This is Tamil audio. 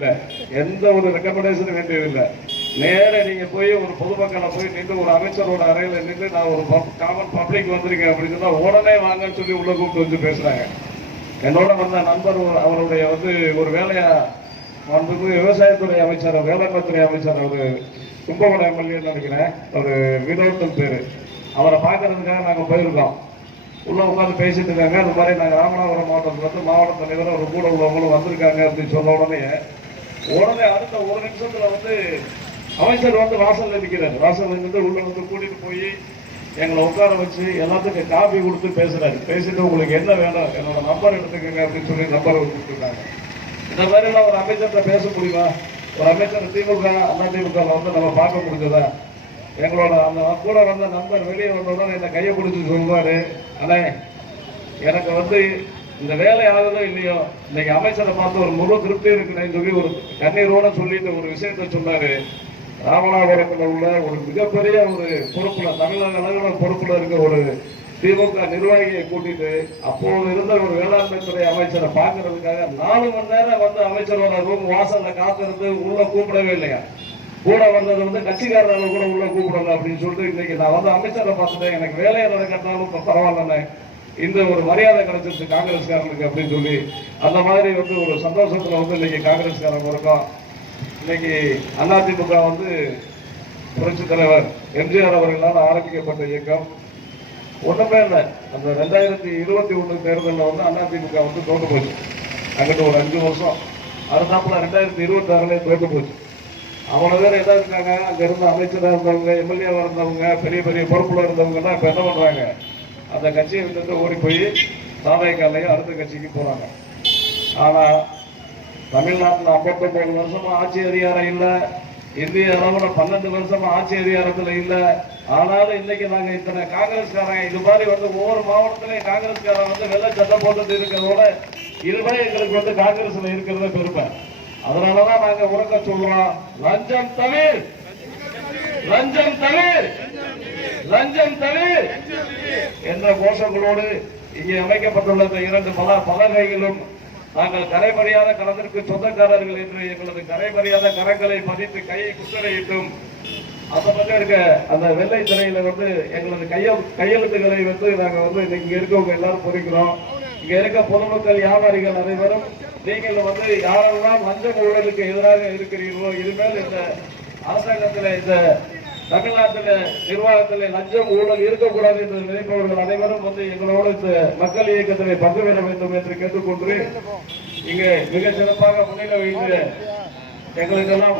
இல்ல, எந்த ஒரு ரெக்கமெண்டேஷன் வேண்டியதில்லை. நேர நீங்க போய் ஒரு பொதுமக்களை போய் நின்று ஒரு அமைச்சரோட அறையில நின்று நான் ஒரு காமன் பப்ளிக் வந்திருக்கேன் அப்படின்னு சொன்னா உடனே வாங்கன்னு சொல்லி உள்ள கூப்பிட்டு வந்து பேசுறாங்க. என்னோட வந்த நண்பர் அவருடைய ஒரு வேலையா விவசாயத்துறை அமைச்சர், வேளாண்மைத்துறை அமைச்சர், அவரு கும்பகோணம் எம்எல்ஏ நினைக்கிறேன், ஒரு வினோத்தன் பேரு. அவரை பார்க்கறதுக்காக நாங்க போயிருக்கோம். உள்ள உட்காந்து பேசிட்டு இருக்காங்க. அது மாதிரி நாங்க ராமநாதபுரம் மாவட்டத்துல மாவட்ட தலைவர் ஒரு கூட உள்ளவங்களும் வந்திருக்காங்க அப்படின்னு சொன்ன உடனே அடுத்த ஒரு நிமிஷத்துல அமைச்சர் வாசல்ல நிற்கிறாரு. வாசல்ல இருந்து உள்ள கூட்டிட்டு போய் எங்களை உட்கார வச்சு எல்லாத்துக்கும் காபி கொடுத்து பேசுறாரு. பேசிட்டு உங்களுக்கு என்ன வேணும், என்னோட நம்பர் எடுத்துக்கங்க அப்படின்னு சொல்லி நம்பர் கொடுத்துருக்காங்க. இந்த மாதிரி எல்லாம் ஒரு அமைச்சர்கிட்ட பேச முடியுமா? ஒரு அமைச்சர் திமுக அதிமுக நம்ம பார்க்க முடிஞ்சதா? எங்களோட அந்த கூட வந்த நண்பர் வெளியே வந்தவுடன் என்ன கையை பிடிச்சி சொல்லுவாரு, அண்ணே எனக்கு இந்த வேலை ஆகுதோ இல்லையோ இன்னைக்கு அமைச்சரை பார்த்து ஒரு முழு திருப்தி இருக்குன்னு சொல்லி ஒரு கண்ணீரோட சொல்லிட்டு ஒரு விஷயத்த சொன்னாரு. ராமநாதபுரத்தில் உள்ள ஒரு மிகப்பெரிய ஒரு பொறுப்புல, தமிழக அளவுல பொறுப்புல இருக்க ஒரு திமுக நிர்வாகியை கூட்டிட்டு அப்போது இருந்த ஒரு வேளாண்மை துறை அமைச்சரை பார்க்கறதுக்காக 4 மணி நேரம் அமைச்சரோட ரூம் வாசல்ல காத்திருந்து உள்ள கூப்பிடவே இல்லையா. கூட வந்தது கட்சிக்காரர்கள் கூட உள்ள கூப்பிடல அப்படின்னு சொல்லிட்டு இன்னைக்கு நான் அமைச்சரை பார்த்துட்டேன், எனக்கு வேலையை நடக்கட்டாலும் பரவாயில்ல, இந்த ஒரு மரியாதை கிடைச்சிருச்சு காங்கிரஸ்காரனுக்கு அப்படின்னு சொல்லி அந்த மாதிரி ஒரு சந்தோஷத்துல இன்னைக்கு காங்கிரஸ்காரங்க இருக்கோம். இன்னைக்கு அதிமுக புரட்சி தலைவர் எம்ஜிஆர் அவர்களால் ஆரம்பிக்கப்பட்ட இயக்கம் ஒண்ணுமே இல்லை. அந்த 2021 தேர்தலில் அதிமுக தோற்று போச்சு. அங்கிட்டு ஒரு 5 வருஷம் அடுத்தாப்புல 2026 தோற்று போச்சு. அவ்வளவு பேர் எதாவது இருக்காங்க, அங்க இருந்த அமைச்சராக இருந்தவங்க, எம்எல்ஏவா இருந்தவங்க, பெரிய பெரிய பொறுப்புல இருந்தவங்க எல்லாம் இப்ப என்ன பண்றாங்க, அந்த கட்சியை விட்டு ஓடி போய் தாவேக்காலையும் அடுத்த கட்சிக்கு போறாங்க. ஆனா தமிழ்நாட்டில் 59 வருஷமா ஆட்சி அதிகாரம் இல்ல, இந்திய அளவுல 12 வருஷமா ஆட்சி அதிகாரத்துல இல்ல. ஆனாலும் இன்னைக்கு நாங்க இத்தனை காங்கிரஸ்காரங்க இது மாதிரி ஒவ்வொரு மாவட்டத்திலையும் காங்கிரஸ்காரன் வெள்ளை சட்டம் போட்டு இருக்கிறதோட இதுவே எங்களுக்கு காங்கிரஸ்ல இருக்கிறத பெருமை. அதனாலதான் நாங்க உறக்க சொல்றோம், லஞ்சம் தவிர், லஞ்சம் தவிர், லஞ்சம் தவிர் என்ற கோஷங்களோடு இங்கே அமைக்கப்பட்டுள்ள இந்த 2 பலகைகளும் நாங்கள் கரைமறியாத களத்திற்கு சொந்தக்காரர்கள் என்று எங்களது கரைமறியாத கரங்களை பதித்து கையை குத்தரையிட்டும் அந்த பக்கம் இருக்க அந்த வெள்ளை திரையில எங்களது கையெழுத்துக்களை நாங்க இங்க இருக்கவங்க எல்லாரும் பொறிக்கிறோம். இங்க இருக்க பொதுமக்கள், வியாபாரிகள் அனைவரும் நீங்கள் யாரெல்லாம் லஞ்ச ஊழலுக்கு எதிராக இருக்கிறீர்களோ, இனிமேல் இந்த அரசாங்கத்தில், இந்த தமிழ்நாட்டில் நிர்வாகத்தில் லஞ்சம் ஊழல் இருக்கக்கூடாது என்று நினைப்பவர்கள் அனைவரும் எங்களோடு இந்த மக்கள் இயக்கத்திலே பங்கு பெற வேண்டும் என்று கேட்டுக்கொண்டு இங்கே மிக சிறப்பாக முன்னிலை வைத்து எங்களுக்கெல்லாம்